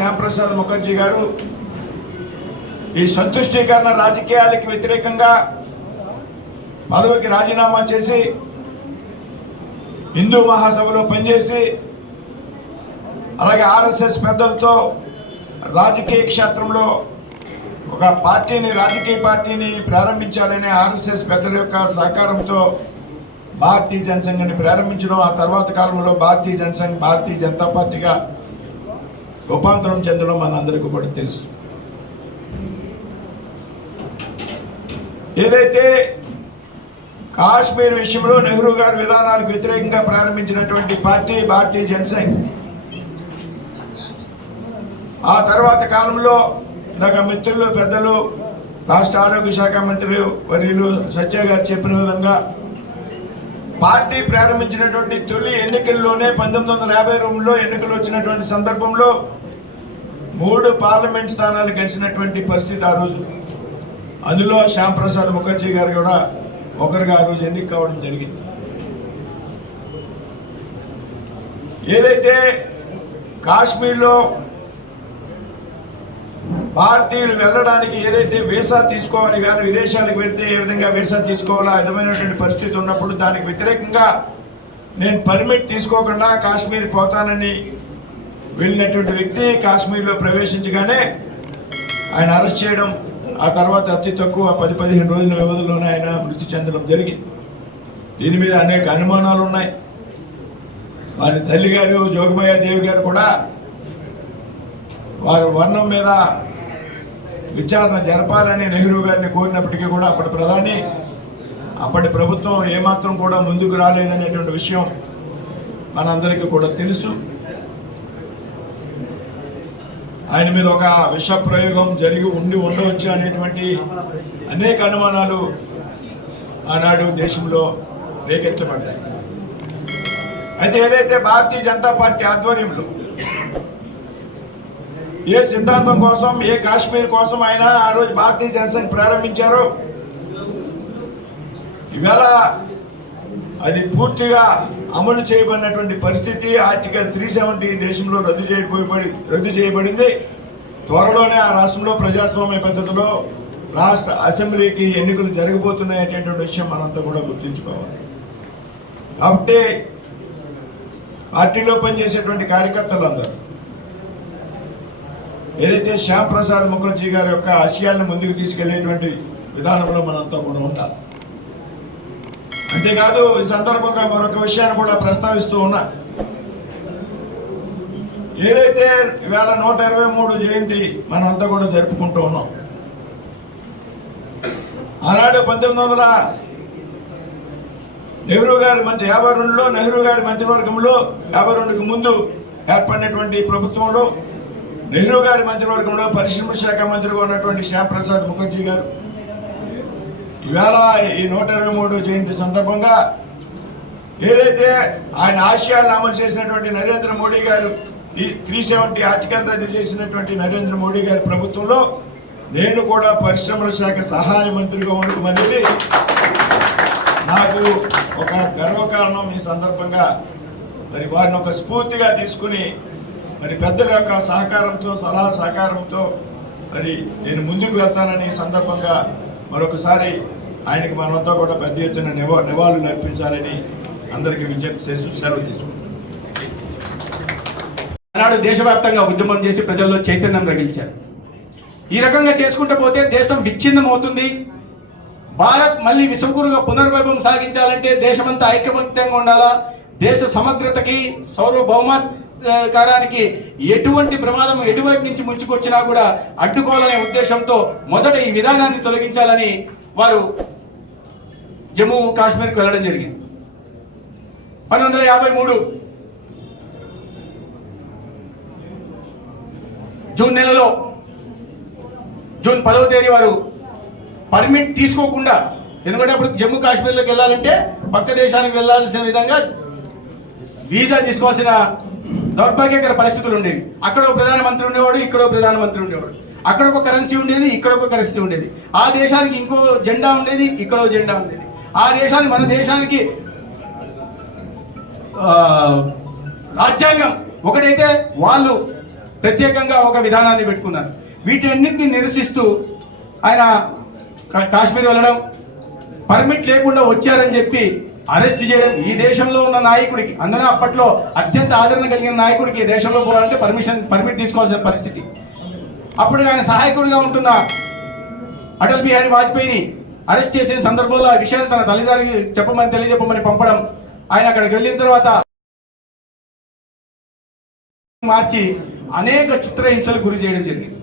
శ్యాంప్రసాద్ ముఖర్జీ గారు ఈ సంతుష్టీకరణ రాజకీయాలకి వ్యతిరేకంగా పదవికి రాజీనామా చేసి హిందూ మహాసభలో పనిచేసి అలాగే ఆర్ఎస్ఎస్ పెద్దలతో రాజకీయ క్షేత్రంలో ఒక పార్టీని రాజకీయ పార్టీని ప్రారంభించాలనే ఆర్ఎస్ఎస్ పెద్దల యొక్క సహకారంతో భారతీయ జనసంఘాన్ని ప్రారంభించడం ఆ తర్వాత కాలంలో భారతీయ జనసంఘ్ భారతీయ జనతా పార్టీగా రూపాంతరం చెందడం మనందరికీ కూడా తెలుసు. ఏదైతే కాశ్మీర్ విషయంలో నెహ్రూ గారి విధానాలకు వ్యతిరేకంగా ప్రారంభించినటువంటి పార్టీ భారతీయ జనసంఘ్ ఆ తర్వాత కాలంలో ఇందాక మిత్రులు పెద్దలు రాష్ట్ర ఆరోగ్య శాఖ మంత్రులు వర్యులు సత్య గారు చెప్పిన విధంగా పార్టీ ప్రారంభించినటువంటి తొలి ఎన్నికల్లోనే పంతొమ్మిది వందల యాభై రెండులో ఎన్నికలు వచ్చినటువంటి సందర్భంలో మూడు పార్లమెంట్ స్థానాలు గెలిచినటువంటి పరిస్థితి ఆ రోజు. అందులో శ్యామ్ ప్రసాద్ ముఖర్జీ గారు కూడా ఒకరుగా ఆ రోజు ఎన్నిక కావడం జరిగింది. ఏదైతే కాశ్మీర్లో భారతీయులు వెళ్ళడానికి ఏదైతే వీసా తీసుకోవాలి వేళ విదేశాలకు వెళ్తే ఏ విధంగా వీసా తీసుకోవాలా విధమైనటువంటి పరిస్థితి ఉన్నప్పుడు దానికి వ్యతిరేకంగా నేను పర్మిట్ తీసుకోకుండా కాశ్మీర్ పోతానని వెళ్ళినటువంటి వ్యక్తి కాశ్మీర్లో ప్రవేశించగానే ఆయన అరెస్ట్ చేయడం ఆ తర్వాత అతి తక్కువ పది పదిహేను రోజుల వ్యవధిలోనే ఆయన మృతి చెందడం జరిగింది. దీని మీద అనేక అనుమానాలు ఉన్నాయి. వారి తల్లి గారు జోగమయ్య దేవి గారు కూడా వారి వర్ణం మీద విచారణ జరపాలని నెహ్రూ గారిని కోరినప్పటికీ కూడా అప్పటి ప్రధాని అప్పటి ప్రభుత్వం ఏమాత్రం కూడా ముందుకు రాలేదనేటువంటి విషయం మనందరికీ కూడా తెలుసు. ఆయన మీద ఒక విష ప్రయోగం జరిగి ఉండి ఉండవచ్చు అనేటువంటి అనేక అనుమానాలు ఆనాడు దేశంలో రేకెత్తబడ్డాయి. అయితే ఏదైతే భారతీయ జనతా పార్టీ ఆధ్వర్యంలో ఏ సిద్ధాంతం కోసం ఏ కాశ్మీర్ కోసం ఆయన ఆ రోజు భారతీయ జనసేన ప్రారంభించారో ఇవాళ అది పూర్తిగా అమలు చేయబడినటువంటి పరిస్థితి ఆర్టికల్ త్రీ సెవెంటీ దేశంలో రద్దు చేయబడి రద్దు చేయబడింది. త్వరలోనే ఆ రాష్ట్రంలో ప్రజాస్వామ్య పద్ధతిలో రాష్ట్ర అసెంబ్లీకి ఎన్నికలు జరగబోతున్నాయి అనేటువంటి విషయం మనంతా కూడా గుర్తుంచుకోవాలి. కాబట్టి పార్టీలో పనిచేసేటువంటి కార్యకర్తలు అందరూ ఏదైతే శ్యామ్ ప్రసాద్ ముఖర్జీ గారి యొక్క ఆశయాలను ముందుకు తీసుకెళ్ళేటువంటి విధానంలో మనంతా కూడా ఉండాలి. అంతేకాదు ఈ సందర్భంగా మరొక విషయాన్ని కూడా ప్రస్తావిస్తూ ఉన్నా. ఏదైతే ఇవాళ నూట ఇరవై మూడు జయంతి మనంతా కూడా జరుపుకుంటూ ఉన్నాం. ఆనాడు పంతొమ్మిది వందల నెహ్రూ గారి మంత్రి యాభై రెండులో నెహ్రూ గారి మంత్రివర్గంలో యాభై రెండుకి ముందు ఏర్పడినటువంటి ప్రభుత్వంలో నెహ్రూ గారి మంత్రివర్గంలో పరిశ్రమ శాఖ మంత్రిగా ఉన్నటువంటి శ్యామ్ ప్రసాద్ ముఖర్జీ గారు ఇవాళ ఈ నూట ఇరవై మూడు జయంతి సందర్భంగా ఏదైతే ఆయన ఆశయాలను అమలు చేసినటువంటి నరేంద్ర మోడీ గారు త్రీ సెవెంటీ ఆర్టికల్ రద్దు చేసినటువంటి నరేంద్ర మోడీ గారి ప్రభుత్వంలో నేను కూడా పరిశ్రమల శాఖ సహాయ మంత్రిగా ఉండడం అనేది నాకు ఒక గర్వకారణం ఈ సందర్భంగా మరి వారిని ఒక స్ఫూర్తిగా తీసుకుని మరి పెద్దల యొక్క సహకారంతో సలహా సహకారంతో మరి నేను ముందుకు వెళ్తానని సందర్భంగా మరొకసారి ఆయనకి మనమంతా కూడా పెద్ద ఎత్తున నివా నివాళులు అర్పించాలని అందరికీ విజ్ఞప్తి చేసి సెలవు తీసుకుంటాం ఆనాడు దేశవ్యాప్తంగా ఉద్యమం చేసి ప్రజల్లో చైతన్యం రగిల్చారు. ఈ రకంగా చేసుకుంటూ పోతే దేశం విచ్ఛిన్నం అవుతుంది భారత్ మళ్ళీ విశ్వగురుగా పునర్వైభవం సాగించాలంటే దేశమంతా ఐకమత్యంగా ఉండాలా? దేశ సమగ్రతకి సౌరభౌమకారానికి ఎటువంటి ప్రమాదం ఎటువైపు నుంచి ముంచుకొచ్చినా కూడా అడ్డుకోవాలనే ఉద్దేశంతో మొదట ఈ విధానాన్ని తొలగించాలని వారు జమ్మూ కాశ్మీర్కి వెళ్ళడం జరిగింది. పంతొమ్మిది వందల యాభై మూడు జూన్ నెలలో జూన్ పదవ తేదీ వారు పర్మిట్ తీసుకోకుండా ఎందుకంటే అప్పుడు జమ్మూ కాశ్మీర్లోకి వెళ్ళాలంటే పక్క దేశానికి వెళ్ళాల్సిన విధంగా వీసా తీసుకోవాల్సిన దౌర్భాగ్యకర పరిస్థితులు ఉండేవి. అక్కడ ఒక ప్రధానమంత్రి ఉండేవాడు ఇక్కడ ప్రధానమంత్రి ఉండేవాడు. అక్కడ ఒక కరెన్సీ ఉండేది ఇక్కడ ఒక కరెన్సీ ఉండేది. ఆ దేశానికి ఇంకో జెండా ఉండేది ఇక్కడ జెండా ఉండేది. ఆ దేశానికి మన దేశానికి రాజ్యాంగం ఒకటైతే వాళ్ళు ప్రత్యేకంగా ఒక విధానాన్ని పెట్టుకున్నారు. వీటన్నిటిని నిరసిస్తూ ఆయన కాశ్మీర్ వెళ్ళడం పర్మిట్ లేకుండా వచ్చారని చెప్పి అరెస్ట్ చేయడం ఈ దేశంలో ఉన్న నాయకుడికి అందులో అప్పట్లో అత్యంత ఆదరణ కలిగిన నాయకుడికి ఈ దేశంలో పోవాలంటే పర్మిషన్ పర్మిట్ తీసుకోవాల్సిన పరిస్థితి. అప్పుడు ఆయన సహాయకుడిగా ఉంటున్న అటల్ బిహారీ వాజ్పేయిని అరెస్ట్ చేసిన సందర్భంలో ఆ విషయాన్ని తన తల్లిదండ్రులకి చెప్పమని తెలియజెప్పమని పంపడం ఆయన అక్కడికి వెళ్ళిన తర్వాత మార్చి అనేక చిత్రహింసలకు గురి చేయడం జరిగింది.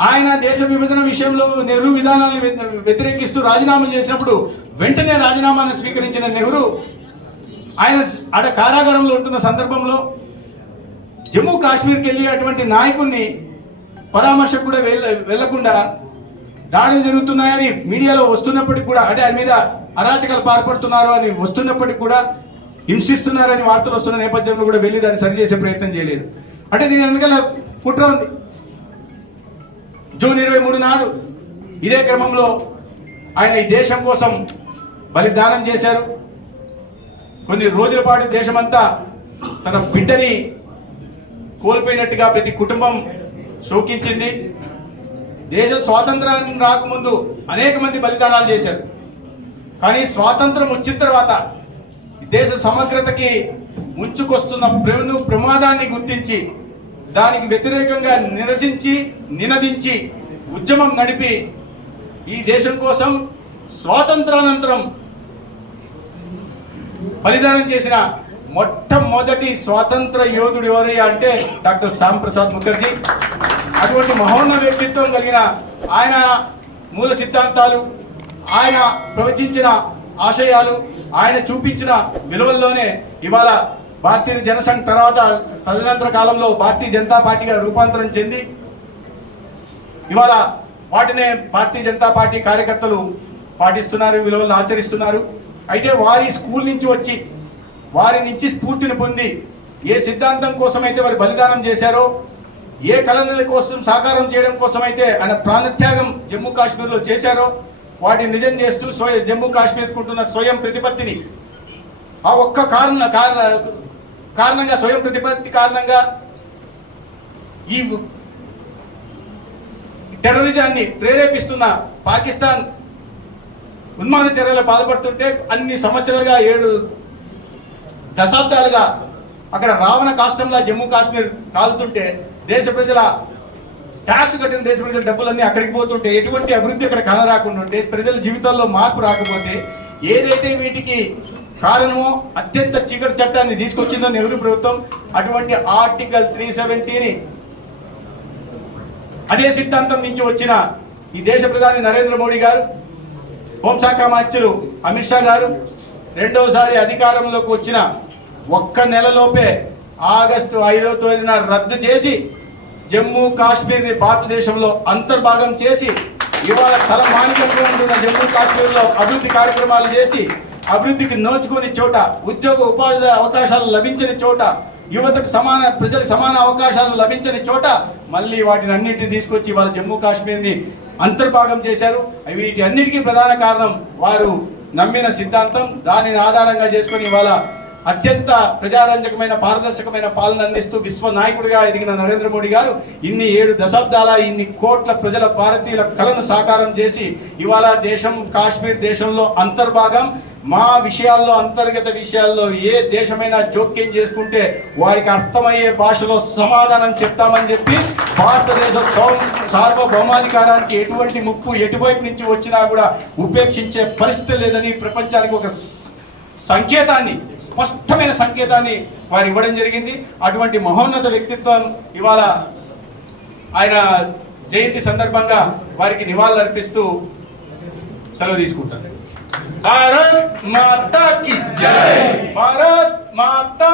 ఆయన దేశ విభజన విషయంలో నెహ్రూ విధానాలను వ్యతిరేకిస్తూ రాజీనామా చేసినప్పుడు వెంటనే రాజీనామాను స్వీకరించిన నెహ్రూ ఆయన ఆడ కారాగారంలో ఉంటున్న సందర్భంలో జమ్మూ కాశ్మీర్కి వెళ్ళి అటువంటి నాయకుడిని పరామర్శకు కూడా వెళ్ళ వెళ్ళకుండా దాడులు జరుగుతున్నాయని మీడియాలో వస్తున్నప్పటికి కూడా అంటే ఆయన మీద అరాచకాలు పాల్పడుతున్నారు అని వస్తున్నప్పటికి కూడా హింసిస్తున్నారని వార్తలు వస్తున్న నేపథ్యంలో కూడా వెళ్ళి దాన్ని సరిచేసే ప్రయత్నం చేయలేదు. అంటే దీని వెనకాల కుట్ర ఉంది. జూన్ ఇరవై మూడు నాడు ఇదే క్రమంలో ఆయన ఈ దేశం కోసం బలిదానం చేశారు. కొన్ని రోజుల పాటు దేశమంతా తన బిడ్డని కోల్పోయినట్టుగా ప్రతి కుటుంబం శోకించింది. దేశ స్వాతంత్రం రాకముందు అనేక మంది బలిదానాలు చేశారు. కానీ స్వాతంత్రం వచ్చిన తర్వాత దేశ సమగ్రతకి ముంచుకొస్తున్న ప్రేమను ప్రమాదాన్ని గుర్తించి దానికి వ్యతిరేకంగా నిరసించి నినదించి ఉద్యమం నడిపి ఈ దేశం కోసం స్వాతంత్రానంతరం బలిదానం చేసిన మొట్టమొదటి స్వాతంత్ర యోధుడు ఎవరయ్యా అంటే డాక్టర్ శ్యామ్ ప్రసాద్ ముఖర్జీ. అటువంటి మహోన్న వ్యక్తిత్వం కలిగిన ఆయన మూల సిద్ధాంతాలు ఆయన ప్రవచించిన ఆశయాలు ఆయన చూపించిన విలువల్లోనే ఇవాళ భారతీయ జనసంఘ్ తర్వాత తదనంతర కాలంలో భారతీయ జనతా పార్టీగా రూపాంతరం చెంది ఇవాళ వాటినే భారతీయ జనతా పార్టీ కార్యకర్తలు పాటిస్తున్నారు విలువలను ఆచరిస్తున్నారు. అయితే వారి స్కూల్ నుంచి వచ్చి వారి నుంచి స్ఫూర్తిని పొంది ఏ సిద్ధాంతం కోసమైతే వారు బలిదానం చేశారో ఏ కళల కోసం సాకారం చేయడం కోసమైతే ఆయన ప్రాణత్యాగం జమ్మూ కాశ్మీర్లో చేశారో వాటిని నిజం చేస్తూ స్వయం జమ్మూ కాశ్మీర్కుంటున్న స్వయం ప్రతిపత్తిని ఆ ఒక్క కారణ కారణ కారణంగా స్వయం ప్రతిపత్తి కారణంగా ఈ టెర్రరిజాన్ని ప్రేరేపిస్తున్న పాకిస్తాన్ ఉన్మాన చర్యలు పాల్పడుతుంటే అన్ని సంవత్సరాలుగా ఏడు దశాబ్దాలుగా అక్కడ రావణ కాష్టంలా జమ్మూ కాశ్మీర్ కాలుతుంటే దేశ ప్రజల ట్యాక్స్ కట్టిన దేశ ప్రజల డబ్బులన్నీ అక్కడికి పోతుంటే ఎటువంటి అభివృద్ధి అక్కడ కనరాకుండా ఉంటే ప్రజల జీవితాల్లో మార్పు రాకపోతే ఏదైతే వీటికి కారణమో అత్యంత చీకటి చట్టాన్ని తీసుకొచ్చిందో నెహ్రూ ప్రభుత్వం అటువంటి ఆర్టికల్ త్రీ సెవెంటీని అదే సిద్ధాంతం నుంచి వచ్చిన ఈ దేశ ప్రధాని నరేంద్ర మోడీ గారు హోంశాఖ మంత్రులు అమిత్ షా గారు రెండవసారి అధికారంలోకి వచ్చిన ఒక్క నెలలోపే ఆగస్టు ఐదవ తేదీన రద్దు చేసి జమ్మూ కాశ్మీర్ని భారతదేశంలో అంతర్భాగం చేసి ఇవాళ తలమానికంగా ఉంటున్న జమ్మూ కాశ్మీర్లో అభివృద్ధి కార్యక్రమాలు చేసి అభివృద్ధికి నోచుకుని చోట ఉద్యోగ ఉపాధి అవకాశాలు లభించని చోట యువతకు సమాన ప్రజలకు సమాన అవకాశాలు లభించని చోట మళ్ళీ వాటిని అన్నింటినీ తీసుకొచ్చి వాళ్ళ జమ్మూ కాశ్మీర్ని అంతర్భాగం చేశారు. వీటి అన్నిటికీ ప్రధాన కారణం వారు నమ్మిన సిద్ధాంతం దానిని ఆధారంగా చేసుకొని ఇవాళ అత్యంత ప్రజారంజకమైన పారదర్శకమైన పాలన అందిస్తూ విశ్వ నాయకుడిగా ఎదిగిన నరేంద్ర మోడీ గారు ఇన్ని ఏడు దశాబ్దాల ఇన్ని కోట్ల ప్రజల భారతీయుల కలను సాకారం చేసి ఇవాళ దేశం కాశ్మీర్ దేశంలో అంతర్భాగం. మా విషయాల్లో అంతర్గత విషయాల్లో ఏ దేశమైనా జోక్యం చేసుకుంటే వారికి అర్థమయ్యే భాషలో సమాధానం చెప్తామని చెప్పి భారతదేశ సౌ- సార్వభౌమాధికారానికి ఎటువంటి ముప్పు ఎటువైపు నుంచి వచ్చినా కూడా ఉపేక్షించే పరిస్థితి లేదని ప్రపంచానికి ఒక సంకేతాన్ని స్పష్టమైన సంకేతాన్ని వారు ఇవ్వడం జరిగింది. అటువంటి మహోన్నత వ్యక్తిత్వం ఇవాళ ఆయన జయంతి సందర్భంగా వారికి నివాళులు అర్పిస్తూ సెలవు తీసుకుంటారు. భారత్ మాతా కి జై! భారత్ మాతా